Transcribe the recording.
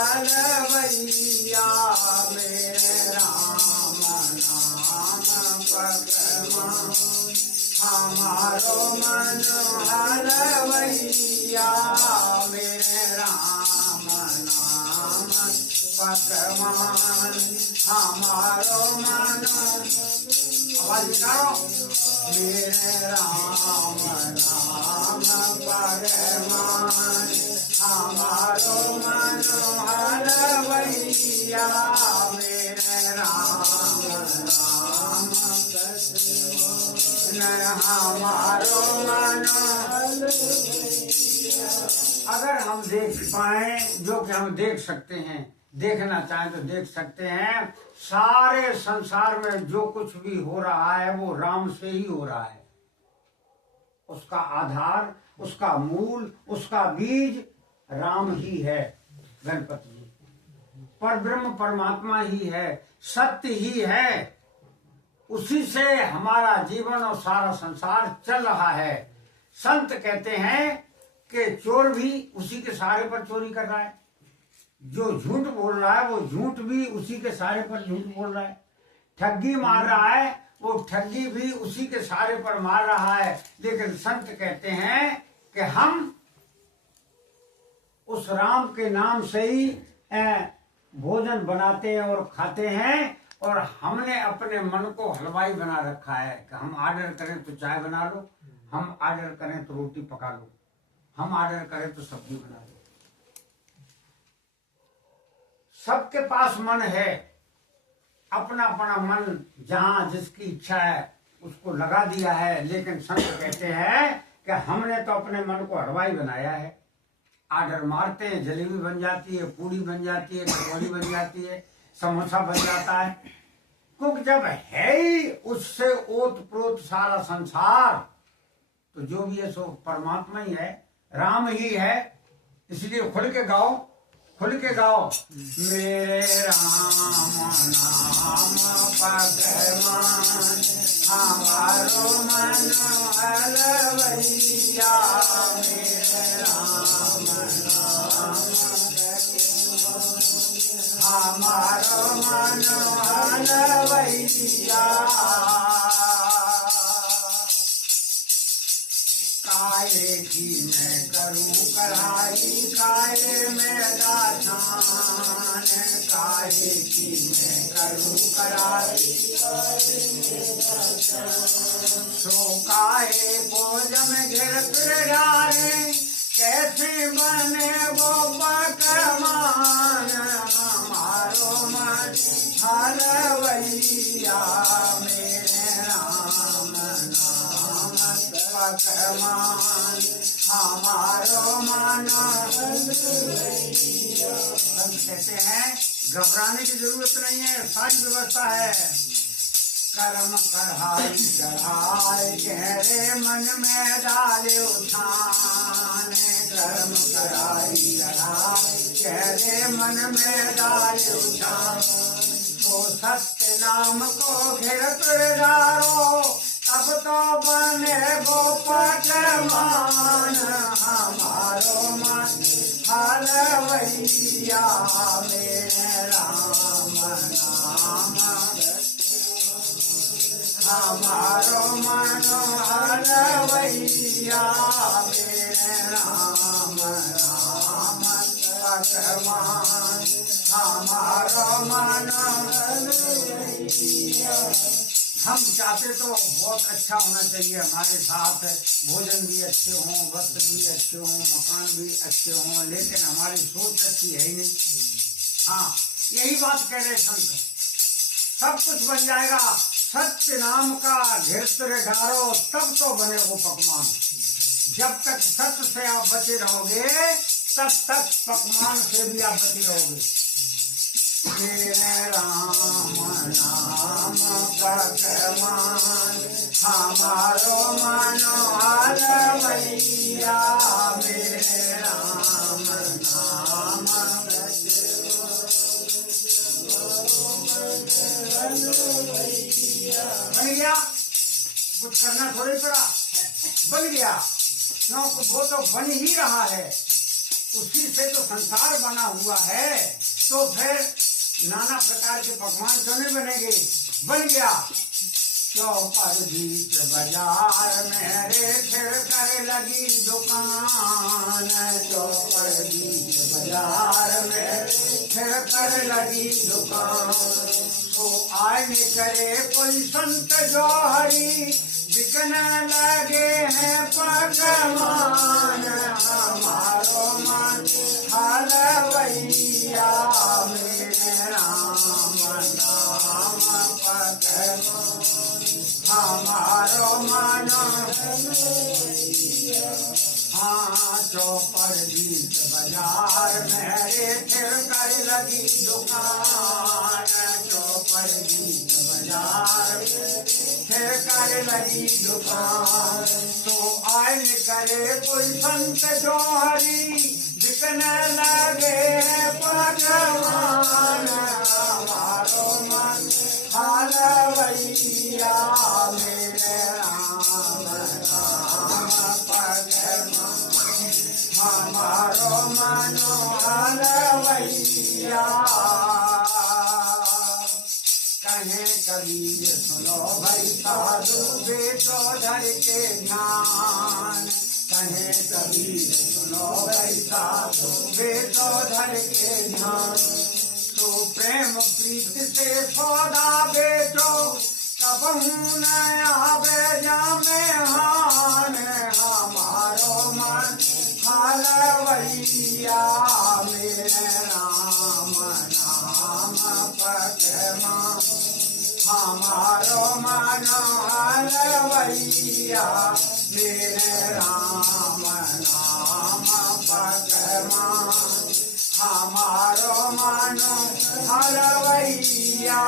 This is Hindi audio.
हलवैया मेरे राम नाम पकड़वान, हमारो मन हलवैया मेरे राम नाम पकड़वान, हमारो मन आवाज निकालो मेरे राम नाम पकड़वान, हमारो मन हलवैया मेरे राम नाम हमारो मन। अगर हम देख पाए जो कि हम देख सकते हैं, देखना चाहें तो देख सकते हैं, सारे संसार में जो कुछ भी हो रहा है वो राम से ही हो रहा है। उसका आधार, उसका मूल, उसका बीज राम ही है। गणपति जी पर ब्रह्म परमात्मा ही है, सत्य ही है। उसी से हमारा जीवन और सारा संसार चल रहा है। संत कहते हैं कि चोर भी उसी के सहारे पर चोरी कर रहा है, जो झूठ बोल रहा है वो झूठ भी उसी के सहारे पर झूठ बोल रहा है, ठगी मार रहा है वो ठगी भी उसी के सहारे पर मार रहा है। लेकिन संत कहते हैं कि हम उस राम के नाम से ही भोजन बनाते हैं और खाते हैं, और हमने अपने मन को हलवाई बना रखा है कि हम आर्डर करें तो चाय बना लो, हम आर्डर करें तो रोटी पका लो, हम आर्डर करें तो सब्जी बना लो। सबके पास मन है, अपना अपना मन जहां जिसकी इच्छा है उसको लगा दिया है। लेकिन संत कहते हैं कि हमने तो अपने मन को हलवाई बनाया है। आर्डर मारते हैं, जलेबी बन जाती है, पूड़ी बन जाती है, कचौड़ी बन जाती है, समोसा बन जाता है। क्योंकि जब है ही उससे ओत प्रोत सारा संसार, तो जो भी है सो परमात्मा ही है, राम ही है। इसलिए खुल के गाओ, खुल के गाओ मेरे राम नाम पकड़वान, हमारो मन हलवैया मेरे राम नाम, हमारो मन हलवैया। काहे की मैं करूं कढ़ाई, काहे में दाछान, काहे की मैं करूं कढ़ाई, सो काहे भोज में घिर फिर डाले, कैसे बने वो पकवान, हमारो मन हलवैया मेरे राम नाम पकवान, हमारो मन। कहते हैं घबराने की जरूरत नहीं है, सारी व्यवस्था है। कर्म कढ़ाई चढ़ाए गहरे मन में डाले उठान, कर्म कढ़ाई चढ़ाए गहरे मन में डाले उठान, तो सत्य नाम को घिर कर डारो, तब तो बने वो पकवान, हमारो मन हलवैया मेरे राम नाम, हमारो मन हलवैया मेरे राम नाम पकवान, हमारो मन हलवैया। हम चाहते तो बहुत अच्छा होना चाहिए, हमारे साथ भोजन भी अच्छे हों, वस्त्र भी अच्छे हों, मकान भी अच्छे हों, लेकिन हमारी सोच अच्छी है ही नहीं। हाँ, यही बात कह रहे संत, सब कुछ बन जाएगा, सत्य नाम का घिर डारो, तब तो बने वो पकवान। जब तक सत्य से आप बचे रहोगे तब तक पकवान से भी आप बचे रहोगे। मेरे राम नाम पकवान, हमारो मन हलवैया मेरे राम नाम, बन गया, कुछ करना थोड़ी पड़ा, बन गया। क्यों? वो तो बन ही रहा है। उसी से तो संसार बना हुआ है, तो फिर नाना प्रकार के पकवान क्यों नहीं बनेंगे? बन गया। चौपर बीच बाजार में रे फिर कर लगी दुकान, चौपर बीच बाजार में फिर कर लगी दुकान। तो आए करे कोई संत जौहरी, बिकने लगे हैं पकवान, हमारो मन हलवैया मेरे राम नाम पकवान, हमारो मन। हाँ, चौपर बीच बाजार में रे फिर कर लगी दुकान, चौपर बीच बाजार में फिर कर लगी दुकान। तो आयल करे कोई संत जौहरी, बिकने लगे पकवान, हमारो मन हलवैया मेरे राम नाम पकवान, हमारो मन हलवैया। कहे कबीर सुनो भाई साधु बेटो धर के ध्यान, कहे कबीर सुनो भाई साधु बेटो धर के ध्यान। तो प्रेम प्रीत से सौदा बेचो, कबहू न आवे जामे हान, हमारो मन हलवैया मेरे राम नाम पकवान, हमारो मन हलवैया मेरे राम नाम पकवान, हमारो मन हलवैया।